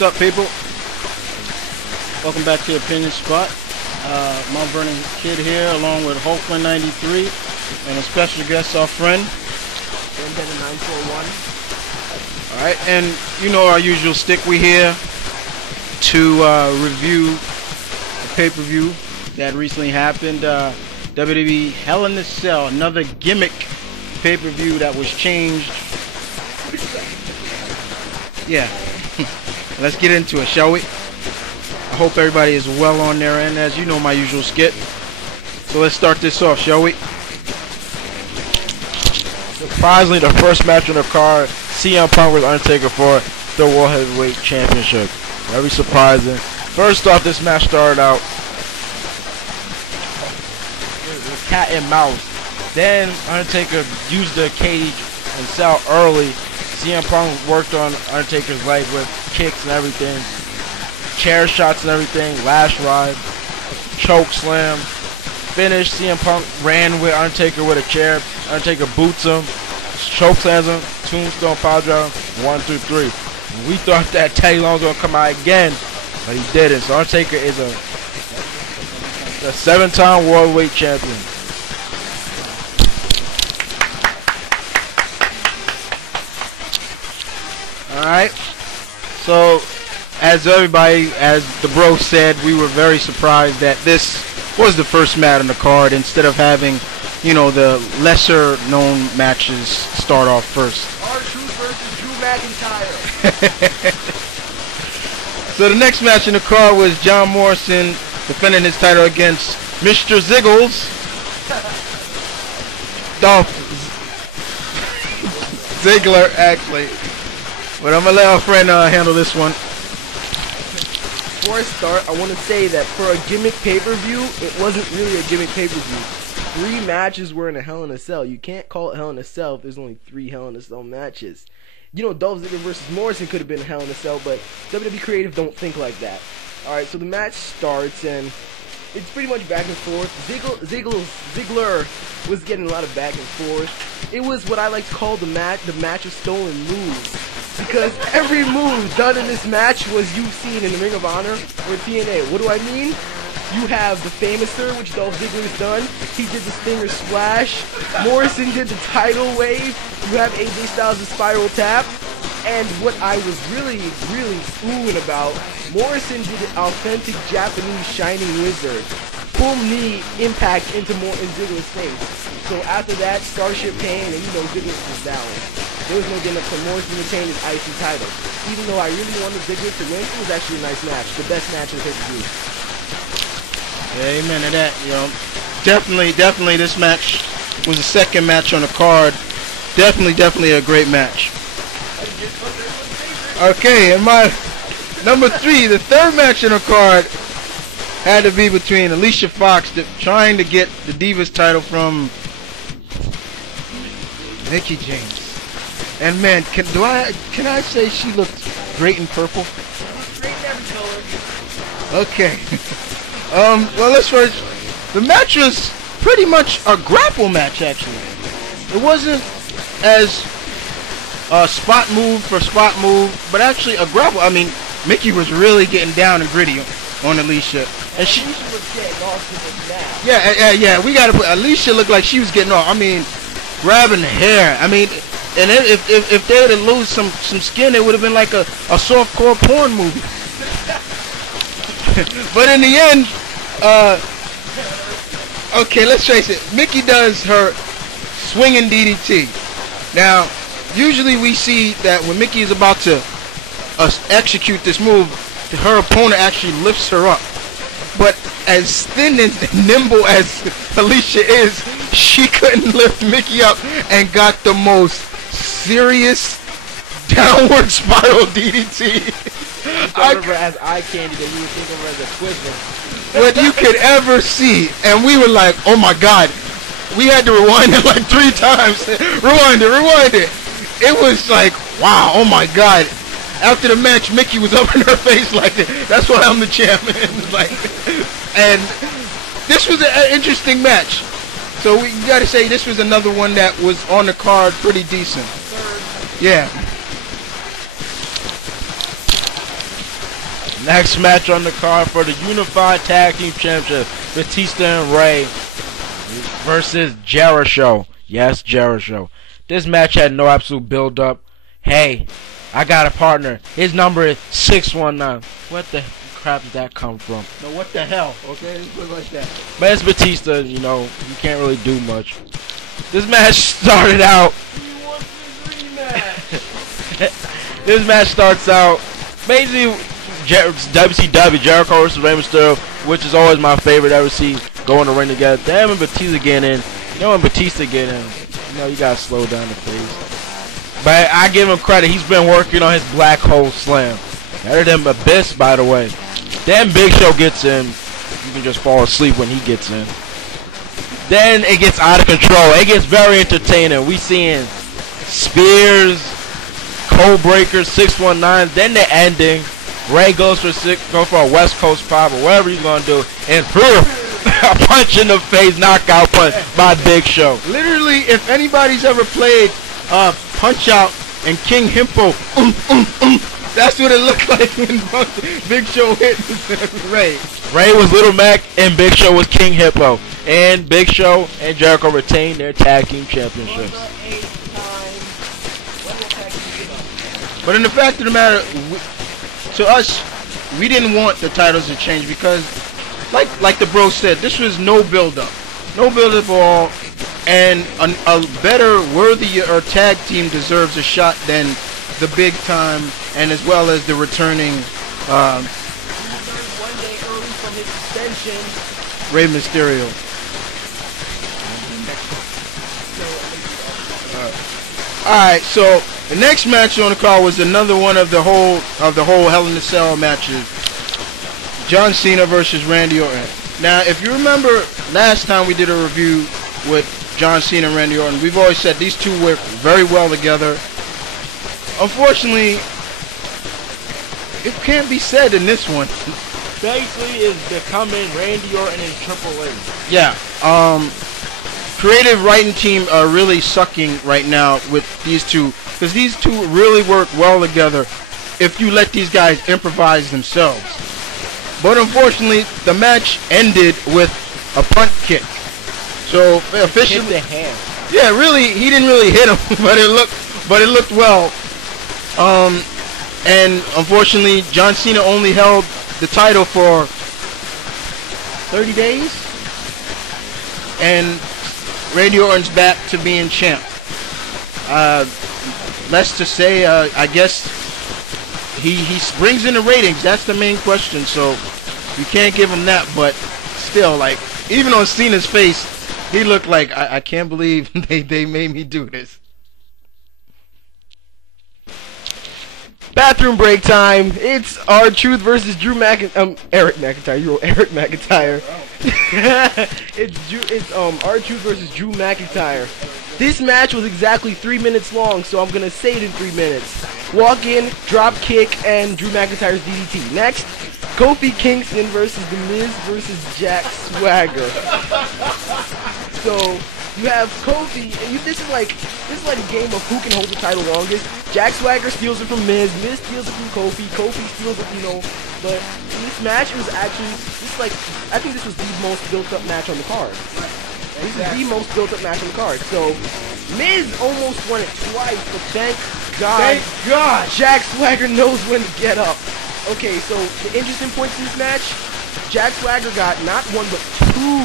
What's up, people? Welcome back to Opinion Spot. Mount Vernon Kid here, along with Hulkman 93 and a special guest, our friend Pt.1. Alright, and you know our usual stick. We here to review a pay-per-view that recently happened. WWE Hell in a Cell, another gimmick pay-per-view that was changed. Yeah. Let's get into it, shall we? I hope everybody is well on their end, as you know my usual skit. So let's start this off, shall we? Surprisingly, the first match on the card, CM Punk vs. Undertaker for the World Heavyweight Championship. Very surprising. First off, this match started out with cat and mouse. Then Undertaker used the cage and cell early. CM Punk worked on Undertaker's leg with kicks and everything, chair shots and everything, lash ride, choke slam, finish. CM Punk ran with Undertaker with a chair. Undertaker boots him, choke slams him, tombstone power driver, 1, 2, 3. We thought that Teddy Long was gonna come out again, but he didn't. So Undertaker is a 7-time World Heavyweight Champion. Alright, so as the bro said, we were very surprised that this was the first match on the card instead of having, you know, the lesser known matches start off first. R-Truth versus Drew McIntyre. So the next match in the card was John Morrison defending his title against Mr. Ziggles. Dolph Ziggler, actually. But I'm going to let our friend handle this one. Before I start, I want to say that for a gimmick pay-per-view, it wasn't really a gimmick pay-per-view. 3 matches were in a Hell in a Cell. You can't call it Hell in a Cell if there's only 3 Hell in a Cell matches. You know, Dolph Ziggler versus Morrison could have been a Hell in a Cell, but WWE Creative don't think like that. Alright, so the match starts, and it's pretty much back and forth. Ziggler was getting a lot of back and forth. It was what I like to call the match of stolen moves. Because every move done in this match was you've seen in the Ring of Honor or TNA. What do I mean? You have the Famouser, which Dolph Ziggler's done. He did the Stinger Splash. Morrison did the Tidal Wave. You have AJ Styles' Spiral Tap. And what I was really oohing about, Morrison did an authentic Japanese Shining Wizard. Full knee impact into Ziggler's face. So after that, Starship Pain, and you know Ziggler was down. There was no gimmick for Morrison to retain his IC title. Even though I really wanted Ziggler to win, it was actually a nice match. The best match of the pay-per-view. Yeah, amen to that, you know. Definitely this match was the second match on the card. Definitely a great match. Okay, and my number 3, the third match on the card had to be between Alicia Fox trying to get the Divas title from Mickie James. And man, can I say she looked great in purple? Great in every color. Okay. Well, let's first. The match was pretty much a grapple match, actually. It wasn't as spot move for spot move, but actually a grapple. I mean, Mickie was really getting down and gritty on Alicia, and she was getting off to the match. Yeah. We gotta put Alicia looked like she was getting off. I mean, grabbing the hair. I mean, and if they had to lose some skin, it would have been like a softcore porn movie. But in the end, okay, let's face it. Mickie does her swinging DDT. Now, usually we see that when Mickie is about to execute this move, her opponent actually lifts her up. But as thin and nimble as Alicia is, she couldn't lift Mickie up and got the most serious downward spiral DDT. Thought of her as eye candy, that you would think of her as a quiver. What you could ever see. And we were like, oh my god. We had to rewind it like 3 times. Rewind it. It was like, wow, oh my god. After the match, Mickie was up in her face like, that's why I'm the champion. Like, and this was an interesting match. So we gotta say this was another one that was on the card pretty decent. Yeah. Next match on the card for the Unified Tag Team Championship, Batista and Ray versus Jericho. Yes, Jericho. This match had no absolute build-up. Hey, I got a partner. His number is 619. What the crap did that come from? No, what the hell? Okay, let's put it like that. But it's Batista, you know, you can't really do much. This match started out. This match starts out basically WCW, Jericho versus Rey Mysterio, which is always my favorite ever see go in the ring together. Damn, when Batista get in, you know when Batista get in, you know you gotta slow down the pace. But I give him credit, he's been working on his Black Hole Slam. Better than Abyss, by the way. Then Big Show gets in, you can just fall asleep when he gets in. Then it gets out of control. It gets very entertaining. We seeing spears, code breakers, 619. Then the ending. Ray goes for a West Coast pop or whatever he's gonna do, and a punch in the face, knockout punch by Big Show. Literally, if anybody's ever played Punch Out and King Hippo, that's what it looked like when Big Show hit Ray. Ray was Little Mac and Big Show was King Hippo. And Big Show and Jericho retained their tag team championships. But in the fact of the matter, to us, we didn't want the titles to change because, like the bro said, this was no build-up. No build-up at all. And a better, worthier tag team deserves a shot than the big time and as well as the returning one day early from his suspension, Rey Mysterio. Alright, so the next match on the card was another one of the whole Hell in a Cell matches. John Cena versus Randy Orton. Now, if you remember last time we did a review with John Cena and Randy Orton, we've always said these two work very well together. Unfortunately, it can't be said in this one. Basically, is becoming Randy Orton and Triple H. Yeah. Creative writing team are really sucking right now with these two, because these two really work well together if you let these guys improvise themselves. But unfortunately, the match ended with a punt kick. So officially, hit the hand. Yeah, really, he didn't really hit him, but it looked well. And unfortunately, John Cena only held the title for 30 days, and Randy Orton's back to being champ. Less to say, I guess he brings in the ratings. That's the main question. So you can't give him that. But still, like, even on Cena's face, he looked like I can't believe they made me do this. bathroom break time. It's R-Truth versus Eric McIntyre. You wrote Eric McIntyre. It's R-Truth versus Drew McIntyre. This match was exactly 3 minutes long, so I'm gonna say it in 3 minutes. Walk in, drop kick, and Drew McIntyre's DDT. Next, Kofi Kingston versus The Miz versus Jack Swagger. So you have Kofi, and this is like a game of who can hold the title longest. Jack Swagger steals it from Miz steals it from Kofi steals it, But this match was actually, I think this was the most built-up match on the card. This is the most built-up match on the card. So Miz almost won it twice, but thank God, Jack Swagger knows when to get up. Okay, so the interesting points in this match, Jack Swagger got not one but two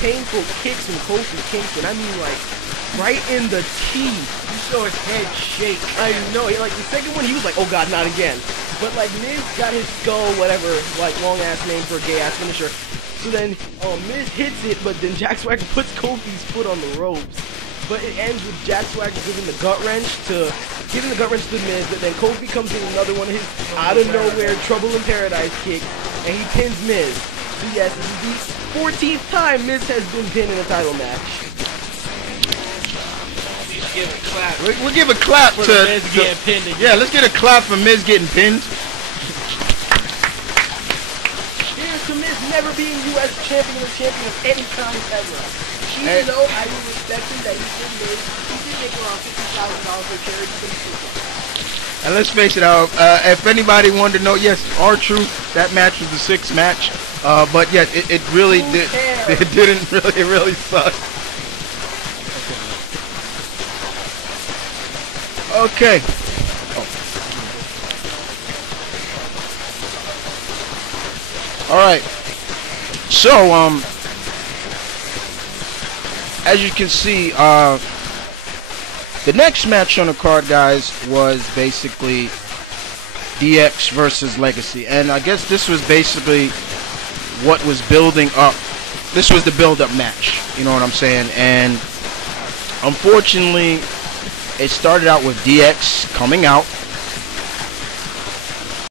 painful kicks from Kofi Kingston. I mean, like, right in the teeth. You saw his head shake. I know. Like, the second one, he was like, oh God, not again. But, like, Miz got his skull, whatever, like, long-ass name for a gay-ass finisher. So then, Miz hits it, but then Jack Swagger puts Kofi's foot on the ropes. But it ends with Jack Swagger giving the gut wrench to Miz, but then Kofi comes in another one of his out-of-nowhere Trouble in Paradise kicks, and he pins Miz. So yes, this is the 14th time Miz has been pinned in a title match. We'll give a clap for to Miz getting pinned again. Yeah, let's get a clap for Miz getting pinned. Here's to Miz never being U.S. champion of any time ever. Even though I was expecting that he did make around $50,000 for charity, but he And let's face it, if anybody wanted to know, yes, R-Truth, that match was the 6th match. But yeah, it really it didn't really suck. Okay. All right. So as you can see, the next match on the card, guys, was basically DX versus Legacy, and I guess this was basically what was building up. This was the build-up match. You know what I'm saying? And unfortunately, it started out with DX coming out